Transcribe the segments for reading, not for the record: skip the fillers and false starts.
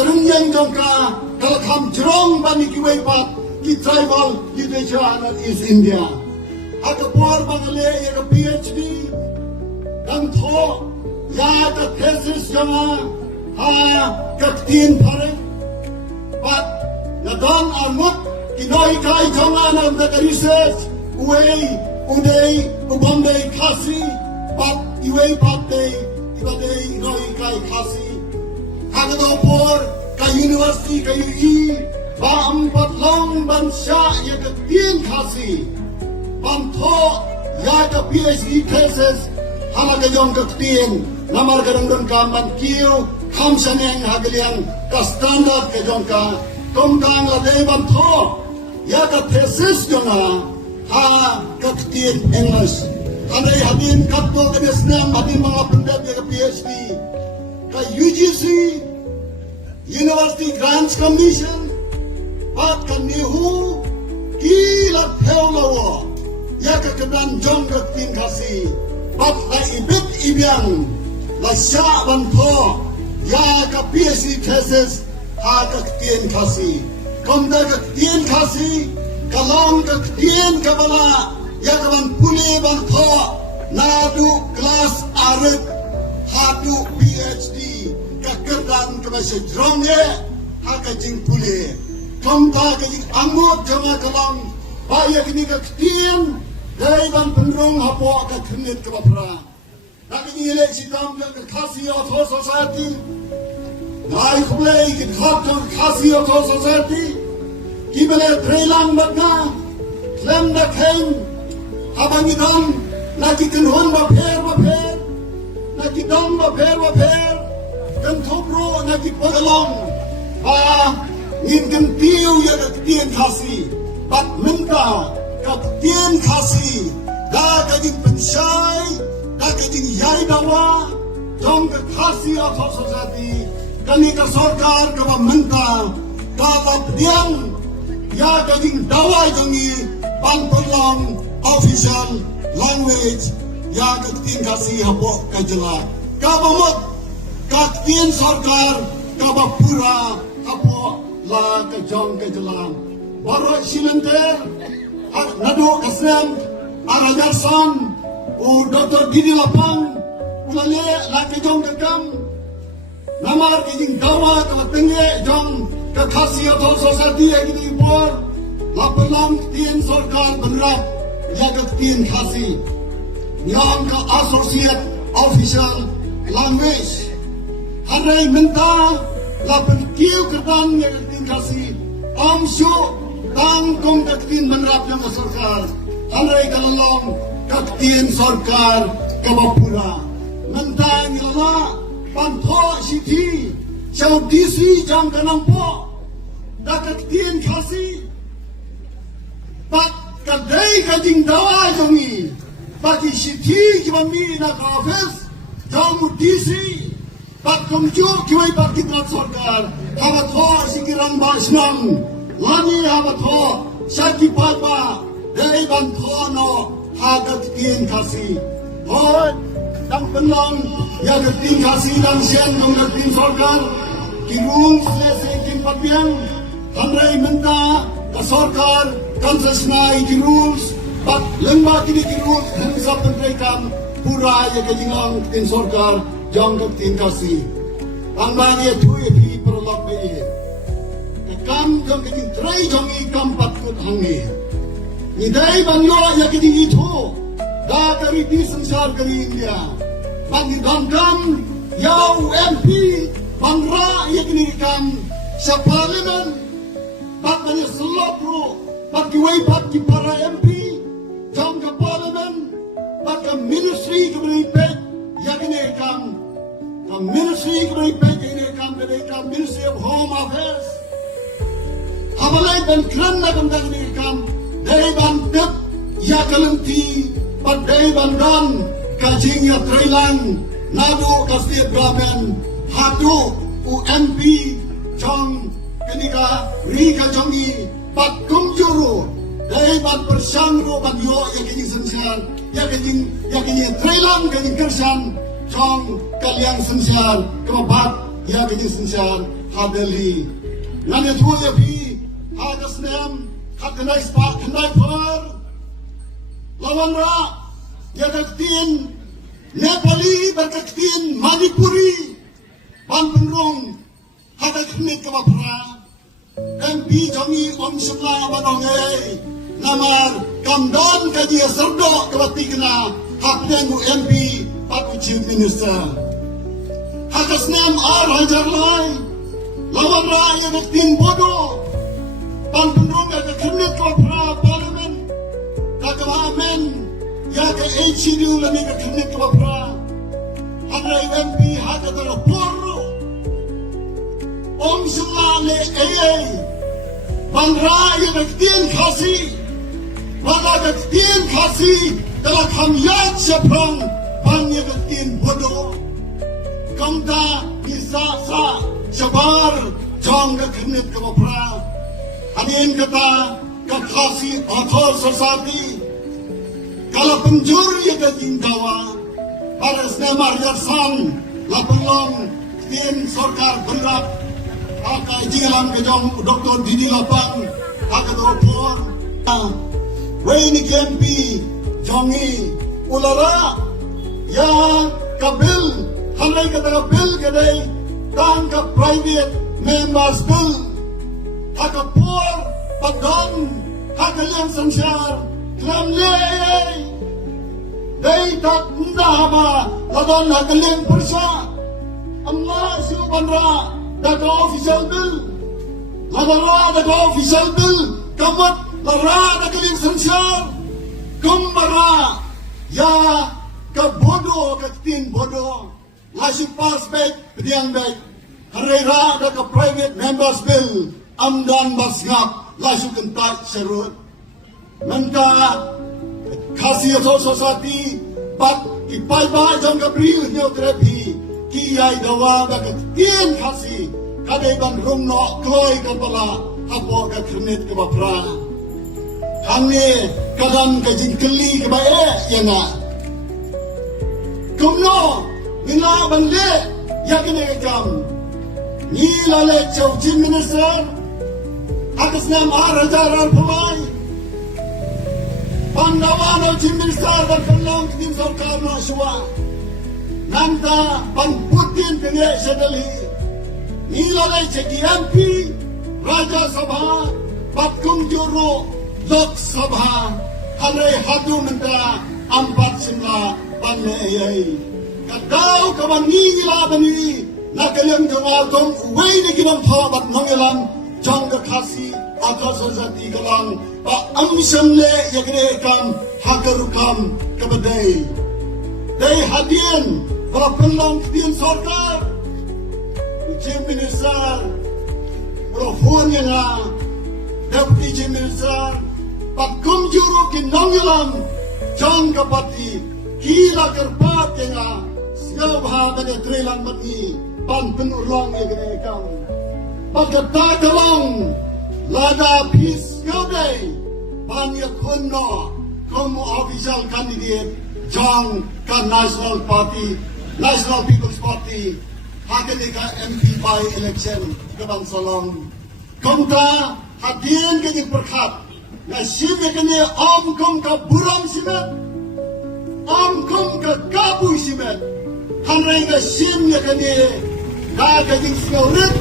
karun yang jongka kalau kam jerong bani kiwai pat ki tribal literature and East India. Aga por bangale ya ka PhD dan tho ya ka thesis jama ha ka tin phare pat na don amut kinoi kai jama na the research uei udei ubonde khasi pat uei pat dei ibadei noi kai khasi aga do por ka university ka ui ba ampat long ban sha ya ka tin khasi ban tho ya ka PhD thesis halaga jong ka tin namar garang ka man kiu kham saneng hagaliang ka standard ka jong ka tom kang la de ban tho ya ka thesis jona ha ka tin English andai hadin kapto ka Islam hadin mga pandab ya ka PhD ka UGC University Grants Commission pat ka nihu kila thewlawo ya ka kedan jong ka tin kasi pat la ibit ibiang la sya ban tho ya ka PhD thesis ha ka tin kasi komda ka tin kasi kalong ka tin ka bala ya ka ban puli ban tho nadu class arit hatu PhD ka kedan ka masih jong ye ha ka jing puli komda ka jing amot jama kalong baya kini ka tin dai ban penrong hapo ka khnit ka bapra nak ni le sitam ka khasi of society nai khlei ki khap ka khasi of society ki bele trelang batna klem na khen habang idam na ki kunhon ba pher na ki dom ba pher kan thopro na ki pagalong ba ngin kan tiu ya ka tien khasi bat minta ka tien khasi da ka jing pensyai da ka jing yai dawa jong ka khasi of society kani ka sarkar ka minta ka diang ya ka jing dawa jongi ban perlong official language ya ka tien khasi hapo ka jela ka bamot ka tien sarkar ka pura hapo la ka jong ka jela baro silenter nado kasem arajarsan u Dr. Didi Lapang ulale laki jong kakam namar kijing dawa ka tenge jong ka khasi atau society agni por lapelang tien sarkar benrap ya ka tien khasi yang ka associate official language hanai minta lapen kiu kerdan ya ka tien khasi amsyo tang kong kaktin menrap yang sarkar hanai kalalong kaktin sarkar kabapura mentang ilala pantho siti chau disi jang kanang po da kaktin khasi pat kadai kajing dawa jongi pati siti kibami na office jang disi pat komjur kiwai pat kitrat sarkar habat ho sikirang basnam lani habatho saki papa dai ban thono hagat tin khasi hoi dang penong ya tin khasi dang sian dong tin sarkar kirung se kin papiang hamrai menta ka sarkar kansasnai rules but lemba kini rules hang sa pentrekam pura ya kajingang tin sarkar jong tin khasi ang bani tu pi perlok be kam jong kini trai jong i kam pat kut hangi ni dai ban yo ya kini itu da kari di sansar kari India ban ni gam yau MP ban ra ya kini kam sa parliament bat ban slopro bat ki wai bat ki para MP jong ka parliament bat ka ministry kini pe ya kini kam ministry kini pe kini kam ministry of home affairs abalai dan kran na kandang ni kam dai ban tep ya kalanti pad dai ban dan kajing ya trailang nado kasih bramen hatu UMP jong kenika rika jongi pad kumjuru dai ban persangro ban yo ya kajing sensian ya kajing trailang kajing kersan jong kaliang sensian kebat ya kini sensian hadeli nanya tua ya pi hagas nem hakenai spa kenai per lawan ra ya kaktin Nepali berkaktin Manipuri ban penrong hagas kini kemapra MP Jongi Om Shimla Banongai namar kamdan kaji serdo kebati kena haknemu MP Pak Chief Minister hagas nem Hajar Lai lawan raya kaktin bodoh ban penrong ya kekernit kemapra parlimen kagamamen ya ke HCD lami kekernit kemapra hadrai MP hajar terpuru Om Shimla le ban raya kaktin khasi wala kaktin khasi telah kamyat seprang ban ya kaktin bodoh kamta bisa sa sabar jong kekernit kemapra anin kata kakhasi author society kalau penjur ya kajing dawa paras nemar yarsan lapelong tim sorkar berlap aka jingalam kejong Dr. Didi Lapang aka dopor Wayne Kempi jongi ulara ya kabil halai kata bil kadai tangka private members bill haka por padang haka liang sansyar klam lei dai tak ndama ladon haka liang persya Allah siu bandra daga official bill ladara daga official bill kamat lara daga liang sansyar kumbara ya kabodo kaktin bodo Lasi pass back, pediang back. Harera ada ke private members bill. Amdan basngap, lasi kentak serut. Menta kasih society, bat kipai ba jang kabri nyo terapi. Kiyai dawa daga tien kasih. Kadai ban rumno kloi kapala hapo ka kernit ke bapra. Kami kadang kajing keli ke bae yana. Kumno Nila bande yakine kam ni lale chau chief minister atas nama Raja Pemai pandawan chief minister dan pelang tim sarkar naswa nanta pan Putin penge sedali ni lale cheki MP Raja Sabha patkum juro Lok Sabha halai hadu menta ampat simla panne ayai Kadau kawan ngila bani nakalang jawal tong uway ni kinam thabat mangelam jang kasi atau sejati kalang pa amsam le yakre kam hakarukam kabadai dai hadian pa pelang tin sarkar chief minister profon yang deputy chief minister pa kumjuru kinangelam jang kapati kila kerpat yang Kau bahagia trelang mati pan penurong ya kene kau. Pagkata kalong lada peace kau day pan ya kuno kamu official candidate jang ka National Party, National People's Party hakene ka MP by election ke Bangsalong. Kamta hadian kene perkhat na sime kene om kom ka burang simet om kom ka kabu simet Hanrai ka sim ya kani ka kajing snaurit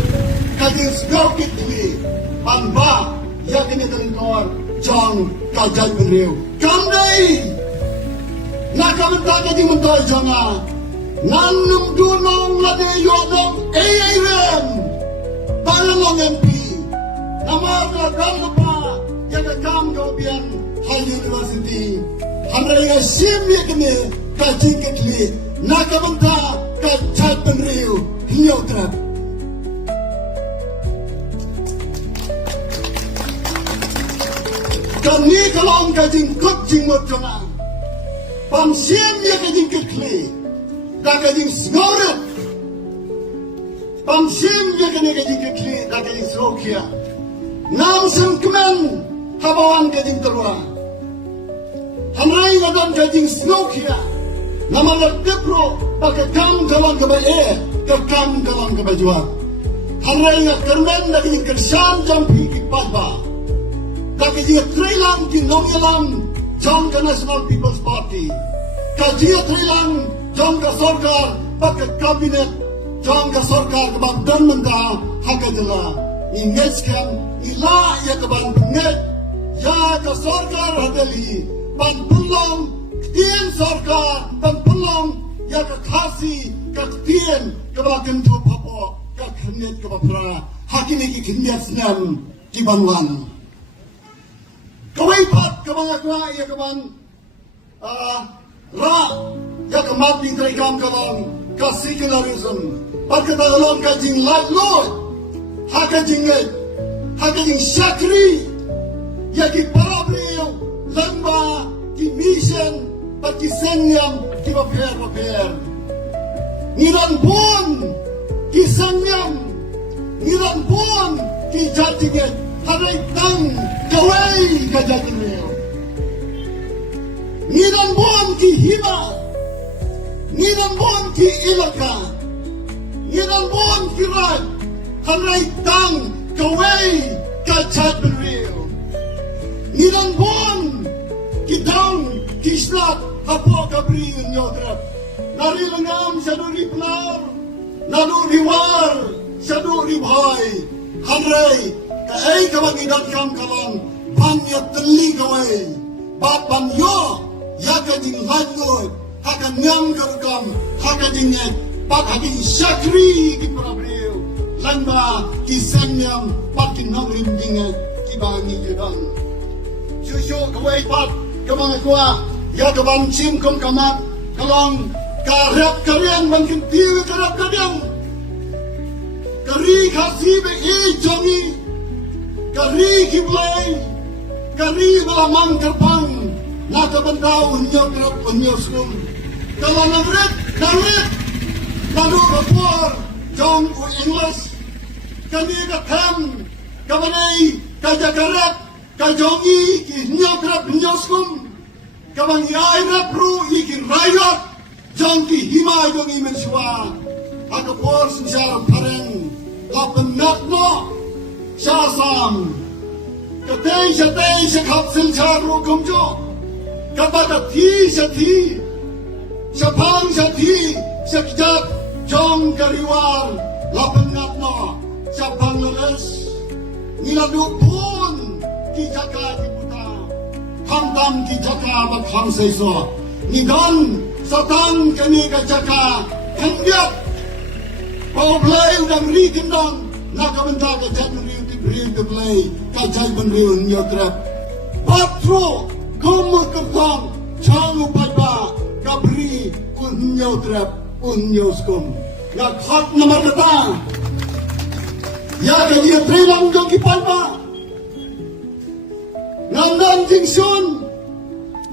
kajing snaukit ni panba ya kani kalingkawar jang kajay beriu kandai nak kamenta kajing mentoy janga nanum dunong lade yodong rem balong MP namar na dalpa ya ka kam gobian high university Hanrai ka sim ya kani kajing kitli Nakamanta kachat penriu hiyo trap. Kami kalong kajing kutjing motona. Pamsim ya kajing kekli. Da kajing snoret. Pamsim ya kajing kekli. Da kajing slokia. Nam sem kemen habawan kajing terwa. Hamrai ngadon kajing slokia. Nama lepro pakai kam jalan ke bae kekam kalang kebajuan. Harai nga kermen lagi kersan jampi kipalba. Lagi dia trilang kinongyalang jam ke National People's Party. Kajia trilang jam ke sorkar pakai kabinet jam ke sorkar kebab dan mentah hakadela. Ingetskan ila ya keban penget ya ke sorkar hadeli ban pulang ketien sorkar ban pulang ya ke kasih ke ketien kebab kentu papo ke kenet kebab pra hakini ki kenet senam di banwan kawaipat kebang akwa ya keban ra ya kemat di terikam kalang ke secularism berkata along kajing light lord hakajing syakri ya ki parabril lamba ki mission pat ki senyam ki paper niran pun ki senyam niran pun ki jatinget harai tang kawai ka jatinget niran pun ki hima niran pun ki ilaka niran pun ki rat harai tang kawai ka jatinget niran pun kitang kislat hapo kabri nyotrap nari langam saduri penar naluri war saduri bhai hanrai ka ai kabangidan kam kalang banya teli kawai bapan yo yakajing hajut hakan nyam karukam hakajing pat haging syakri ki prabreu langba kisanyam pat kinamrim dingat kibangi judang Shusho kawai pat kamang akwa ya kabang sim kom kamat kalong karap karian mangkin tiwi karap karian kari kasi be jongi kari kiblay kari balamang karpang nakabantao unyo karap unyo sum kalong nagrit lalu kapur jong u English kani katam kabanay kajakarap kajongi ki nyokrap nyoskum kabang iai rapru iki rayot jongki hima jongi mensua akapor sinsara pareng lapen nakno sasam katay sakap silcharu kumjo kabata thi sapang sati sakjak jong kariwar lapen nakno sapang leres niladu pun ki jaka ki puta tam ki jaka mat kham seiso nidan satang kani ka jaka hendiat pau play udang ri kindong nakabenta ka jaka ri ti bri to play ka jai ban ri un yotrap patro kom kertong chang upai ba ka bri un yotrap un yoskum na khat namar kata ya ka dia trilang jong ki palpa Namdan jing sun,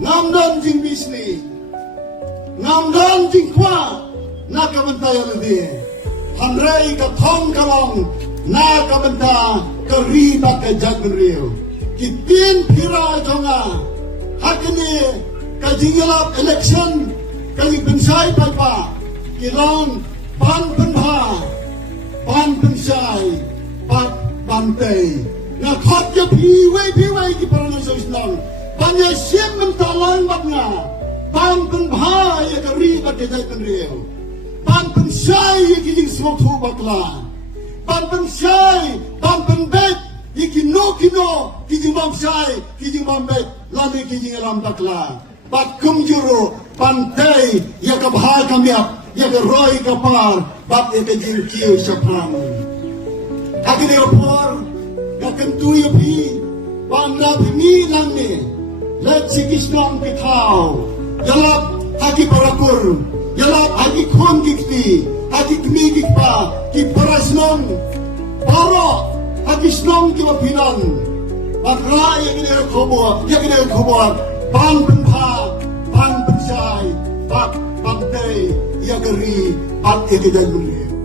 namdan jing bisni, namdan jing kwa, nakabenta yaladi. Hanray ka thong kalong, nakabenta kariba ka jagriyo. Kitin pira jonga, hakini ka jingalap election, kali pensay palpa, kilang pan penha, pan pensay, pan bantay. Na khotya piwai ki parana Islam banya sim mentalan batna pan pen bha ya kari bat jai pen reu pan pen sai ki jing smothu batla pan pen sai pan pen bet ki no ki jing bam sai ki jing bam bet lani ki jing lam batla bat kum juro pan tai ya ka bha kamyap ya ka roi ka par bat ya ka jing kiu sapram akine por Kakentu yopi, panna bimi langne, let sikisnom kitao, yalap haki parakur, yalap haki khon gikti, haki kmi gikpa, ki parasnom, paro haki snom ki mapilan, makra yakine khobo, pan penha, pan pensai, pan pantay, yakari, pan ekidaguri.